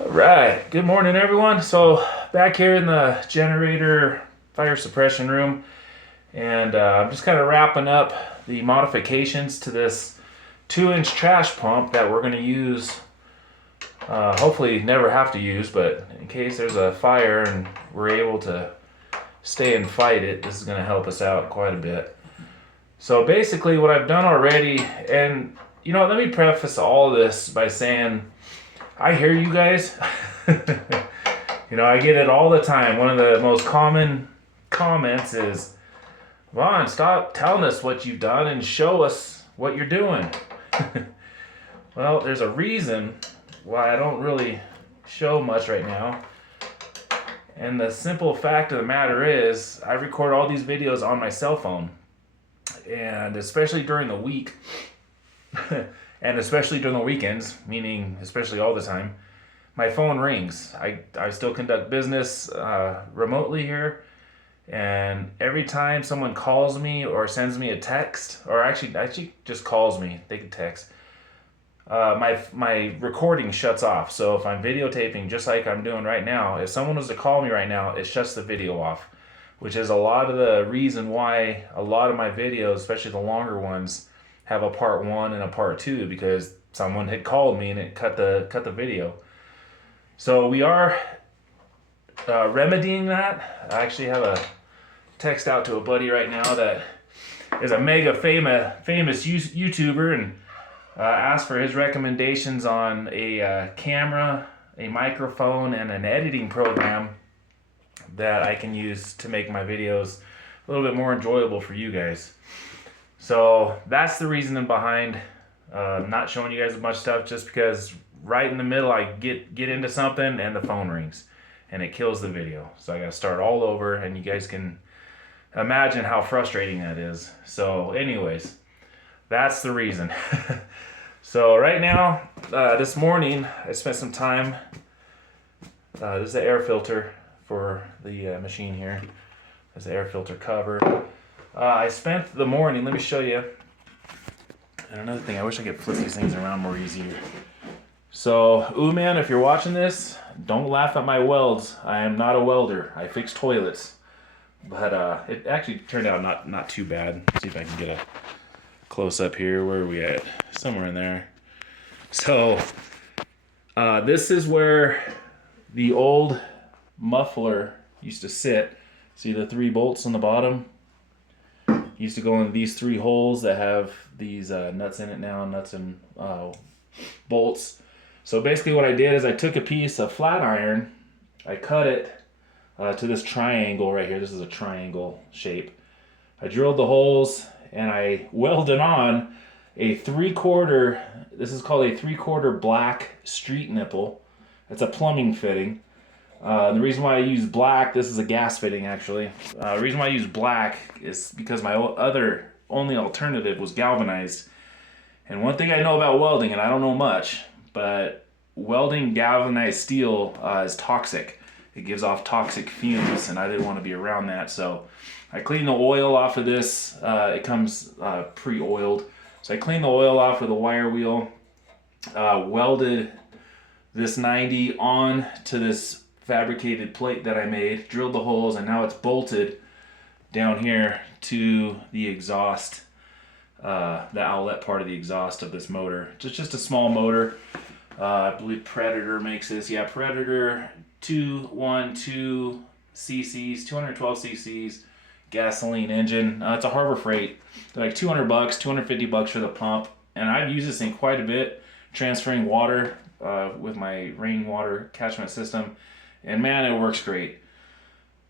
All right, good morning everyone. So back here in the generator fire suppression room, and I'm just kind of wrapping up the modifications to this 2-inch trash pump that we're going to use, hopefully never have to use, but in case there's a fire and we're able to stay and fight it, this is going to help us out quite a bit. So basically what I've done already, and let me preface all of this by saying I hear you guys. I get it all the time. One of the most common comments is, Vaughn, stop telling us what you've done and show us what you're doing. Well, there's a reason why I don't really show much right now. And the simple fact of the matter is, I record all these videos on my cell phone. And especially during the week, and especially during the weekends, meaning especially all the time, my phone rings. I still conduct business remotely here, and every time someone calls me or sends me a text, or actually just calls me, they can text, my recording shuts off. So if I'm videotaping just like I'm doing right now, if someone was to call me right now, it shuts the video off, which is a lot of the reason why a lot of my videos, especially the longer ones, have a part 1 and a part 2, because someone had called me and it cut the video. So we are remedying that. I actually have a text out to a buddy right now that is a mega famous YouTuber, and asked for his recommendations on a camera, a microphone, and an editing program that I can use to make my videos a little bit more enjoyable for you guys. So that's the reason behind not showing you guys much stuff, just because right in the middle I get into something and the phone rings and it kills the video. So I gotta start all over, and you guys can imagine how frustrating that is. So anyways, that's the reason. So right now, this morning, I spent some time, this is the air filter for the machine here. There's the air filter cover. I spent the morning, let me show you. And another thing, I wish I could flip these things around more easier. So, man, if you're watching this, don't laugh at my welds. I am not a welder. I fix toilets. But it actually turned out not too bad. Let's see if I can get a close up here. Where are we at? Somewhere in there. So, this is where the old muffler used to sit. See the 3 bolts on the bottom? Used to go in these 3 holes that have these nuts in it now, nuts and bolts. So basically what I did is I took a piece of flat iron, I cut it to this triangle right here. This is a triangle shape. I drilled the holes and I welded on a 3/4, this is called a 3/4 black street nipple. It's a plumbing fitting. The reason why I use black, this is a gas fitting actually. The reason why I use black is because my only alternative was galvanized. And one thing I know about welding, and I don't know much, but welding galvanized steel is toxic. It gives off toxic fumes, and I didn't want to be around that. So I cleaned the oil off of this. It comes pre-oiled. So I cleaned the oil off with a wire wheel, welded this 90 on to this fabricated plate that I made, drilled the holes, and now it's bolted down here to the exhaust, the outlet part of the exhaust of this motor. Just a small motor. I believe Predator makes this. Yeah, Predator 212 cc's, 212 cc's, gasoline engine. It's a Harbor Freight. They're like $200, $250 for the pump, and I've used this thing quite a bit, transferring water with my rainwater catchment system. And man, it works great.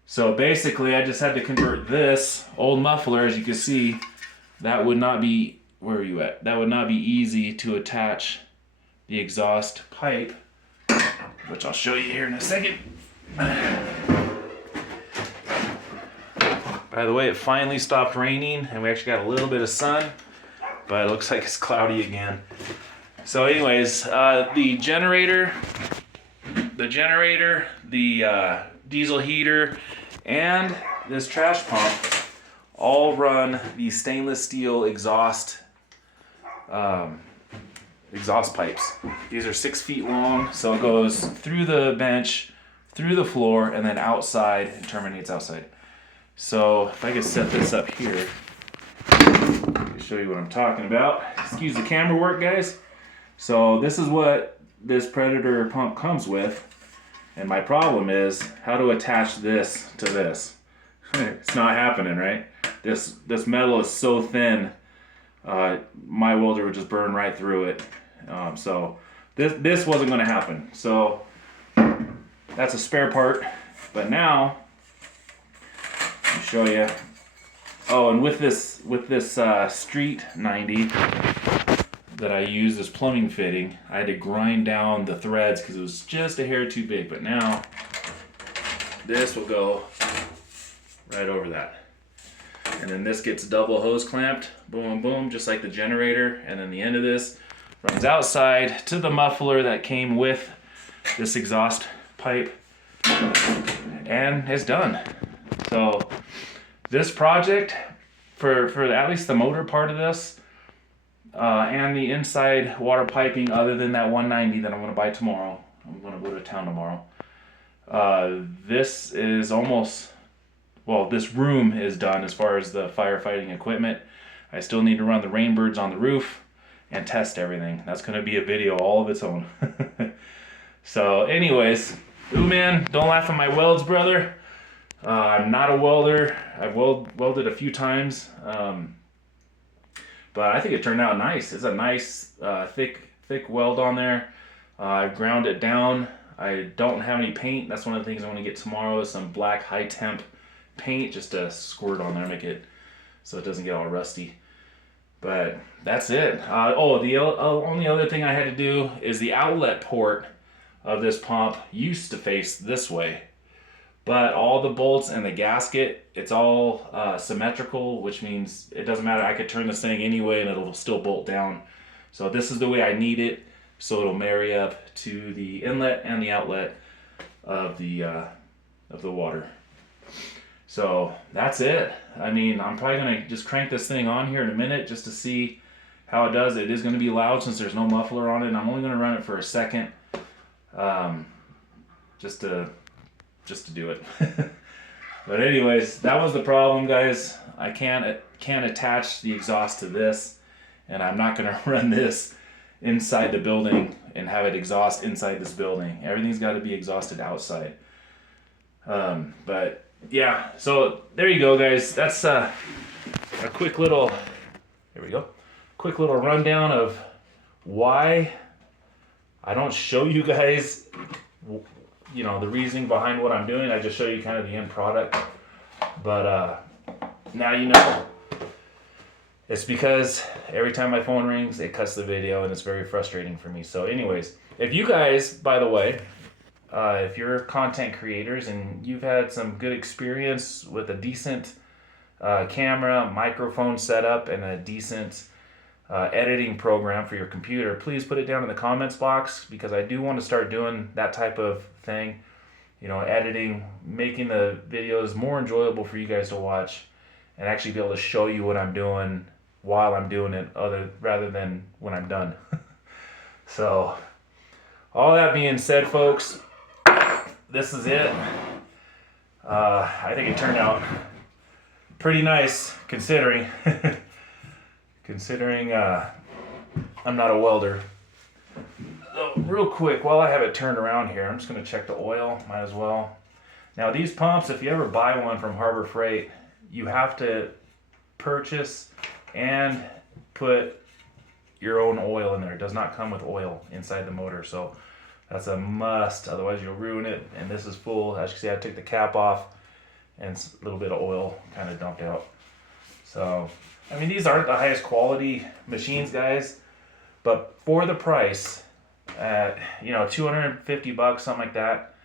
So basically, I just had to convert this old muffler, as you can see. That would not be, where are you at? That would not be easy to attach the exhaust pipe, which I'll show you here in a second. By the way, it finally stopped raining, and we actually got a little bit of sun, but it looks like it's cloudy again. So anyways, the generator, the diesel heater, and this trash pump all run the stainless steel exhaust exhaust pipes. These are 6 feet long, so it goes through the bench, through the floor, and then outside, and terminates outside. So if I could set this up here, to show you what I'm talking about. Excuse the camera work, guys. So this is what this Predator pump comes with, and my problem is how to attach this to this. It's not happening, right? This metal is so thin, my welder would just burn right through it. So this wasn't going to happen. So that's a spare part. But now, let me show you. Oh, and with this Street 90 that I use as plumbing fitting, I had to grind down the threads because it was just a hair too big. But now this will go right over that. And then this gets double hose clamped, boom, boom, just like the generator. And then the end of this runs outside to the muffler that came with this exhaust pipe, and it's done. So this project, for at least the motor part of this, and the inside water piping, other than that 190 that I'm going to buy tomorrow, I'm going to go to town tomorrow. This is almost, well, this room is done as far as the firefighting equipment. I still need to run the Rainbirds on the roof and test everything. That's going to be a video all of its own. So anyways, ooh man, don't laugh at my welds, brother. I'm not a welder. I've welded a few times, but I think it turned out nice. It's a nice thick weld on there. I've ground it down. I don't have any paint. That's one of the things I want to get tomorrow, is some black high temp paint just to squirt on there, make it so it doesn't get all rusty. But that's it. The only other thing I had to do is the outlet port of this pump used to face this way, but all the bolts and the gasket, it's all symmetrical, which means it doesn't matter. I could turn this thing anyway and it'll still bolt down. So this is the way I need it, so it'll marry up to the inlet and the outlet of the water. So that's it. I mean, I'm probably gonna just crank this thing on here in a minute just to see how it does. It is gonna be loud since there's no muffler on it, and I'm only gonna run it for a second, just to do it. But anyways, that was the problem, guys. I can't attach the exhaust to this, and I'm not gonna run this inside the building and have it exhaust inside this building. Everything's got to be exhausted outside. But yeah, so there you go, guys. That's a quick little, quick little rundown of why I don't show you guys, the reasoning behind what I'm doing. I just show you kind of the end product. But now you know. It's because every time my phone rings, it cuts the video, and it's very frustrating for me. So anyways, if you guys, by the way, if you're content creators and you've had some good experience with a decent camera, microphone setup, and a decent editing program for your computer, please put it down in the comments box, because I do want to start doing that type of thing. Editing, making the videos more enjoyable for you guys to watch, and actually be able to show you what I'm doing while I'm doing it, rather than when I'm done. So, all that being said, folks, this is it. I think it turned out pretty nice, considering I'm not a welder. So, real quick, while I have it turned around here, I'm just going to check the oil. Might as well. Now, these pumps, if you ever buy one from Harbor Freight, you have to purchase and put your own oil in there. It does not come with oil inside the motor, so that's a must, otherwise you'll ruin it. And this is full. As you can see, I took the cap off, and a little bit of oil kind of dumped out. So, I mean, these aren't the highest quality machines, guys, but for the price, at $250, something like that,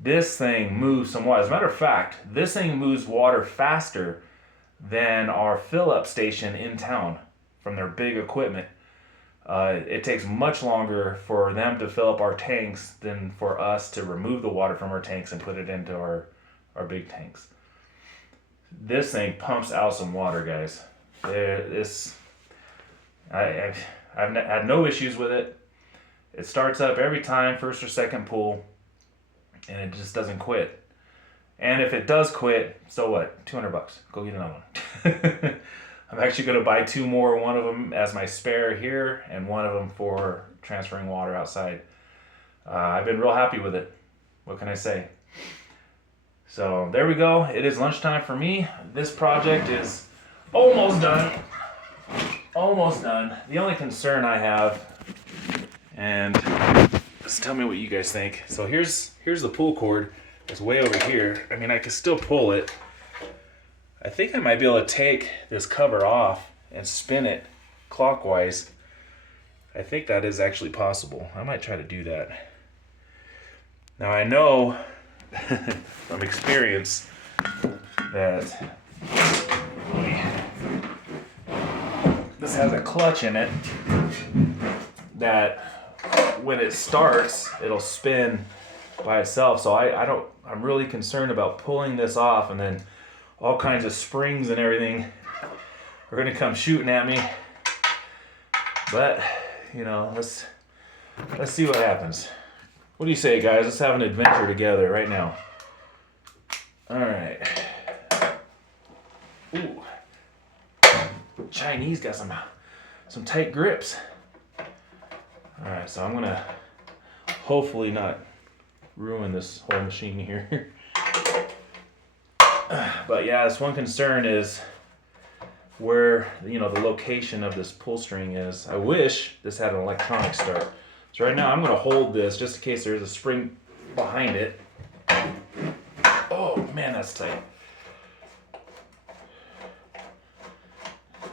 this thing moves some water. As a matter of fact, this thing moves water faster than our fill-up station in town from their big equipment. It takes much longer for them to fill up our tanks than for us to remove the water from our tanks and put it into our big tanks. This thing pumps out some water, guys. I I've had no issues with it. It starts up every time, first or second pull, and it just doesn't quit. And if it does quit, so what? $200. Go get another one. I'm actually going to buy 2 more, one of them as my spare here, and one of them for transferring water outside. I've been real happy with it. What can I say? So there we go. It is lunchtime for me. This project is almost done. Almost done. The only concern I have, and just tell me what you guys think. So here's the pull cord. It's way over here. I mean, I can still pull it. I think I might be able to take this cover off and spin it clockwise. I think that is actually possible. I might try to do that. Now I know from experience that this has a clutch in it that when it starts, it'll spin by itself. So I'm really concerned about pulling this off, and then all kinds of springs and everything are gonna come shooting at me. But you know, let's see what happens. What do you say, guys? Let's have an adventure together right now. All right. Ooh, Chinese got some tight grips. All right, so I'm gonna hopefully not ruin this whole machine here. But yeah, this one concern is where, you know, the location of this pull string is. I wish this had an electronic start. So right now I'm going to hold this just in case there is a spring behind it. Oh man, that's tight.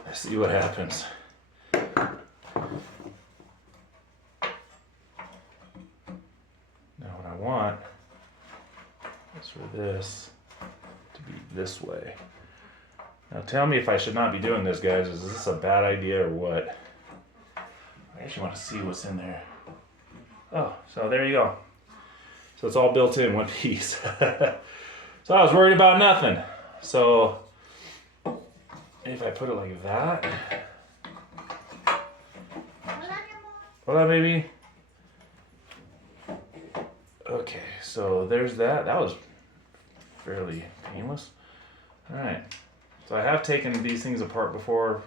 Let's see what happens. Now what I want is for this to be this way. Now tell me if I should not be doing this, guys. Is this a bad idea or what? I actually want to see what's in there. Oh, so there you go. So it's all built in one piece. So I was worried about nothing. So if I put it like that. Hola, baby. Okay, so there's that. That was fairly painless. All right. So I have taken these things apart before,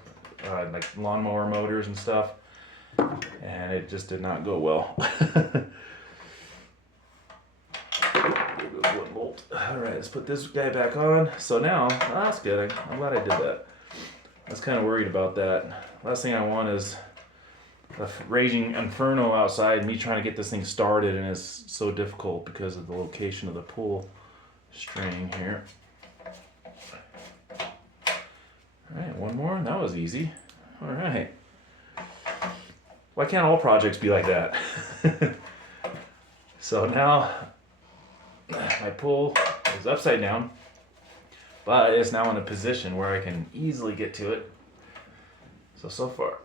like lawnmower motors and stuff, and it just did not go well. One bolt. All right, let's put this guy back on. So now, oh, that's good. I'm glad I did that. I was kind of worried about that. Last thing I want is a raging inferno outside, me trying to get this thing started, and it's so difficult because of the location of the pull string here. All right, one more. That was easy. All right. Why can't all projects be like that? So now my pull is upside down, but it's now in a position where I can easily get to it. So far,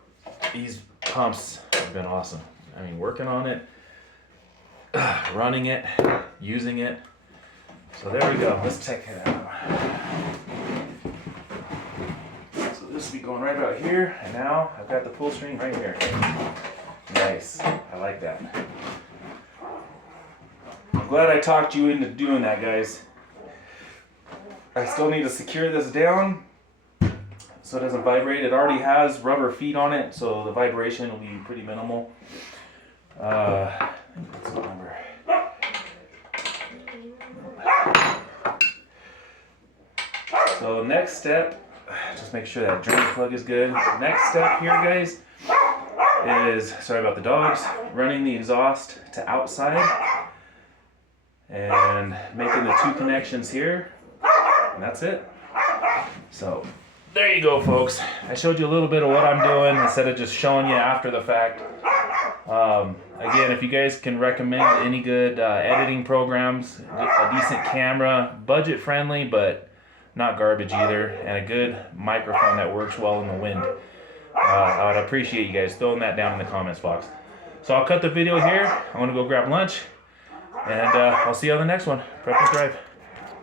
these pumps have been awesome. I mean, working on it, running it, using it. So there we go. Let's check it out. So this will be going right about here, and now I've got the pull string right here. Nice. I like that. I'm glad I talked you into doing that, guys. I still need to secure this down so it doesn't vibrate. It already has rubber feet on it, so the vibration will be pretty minimal. What's the number? So next step, just make sure that drain plug is good. Next step here, guys, is, sorry about the dogs, running the exhaust to outside and making the two connections here, and that's it. So there you go, folks. I showed you a little bit of what I'm doing instead of just showing you after the fact. Again, if you guys can recommend any good editing programs, a decent camera, budget friendly but not garbage either, and a good microphone that works well in the wind, I would appreciate you guys throwing that down in the comments box. So I'll cut the video here. I want to go grab lunch, and I'll see you on the next one. Prep and Drive.